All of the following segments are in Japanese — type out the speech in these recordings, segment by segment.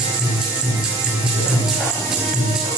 Thank you.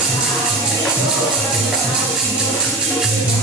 すごい。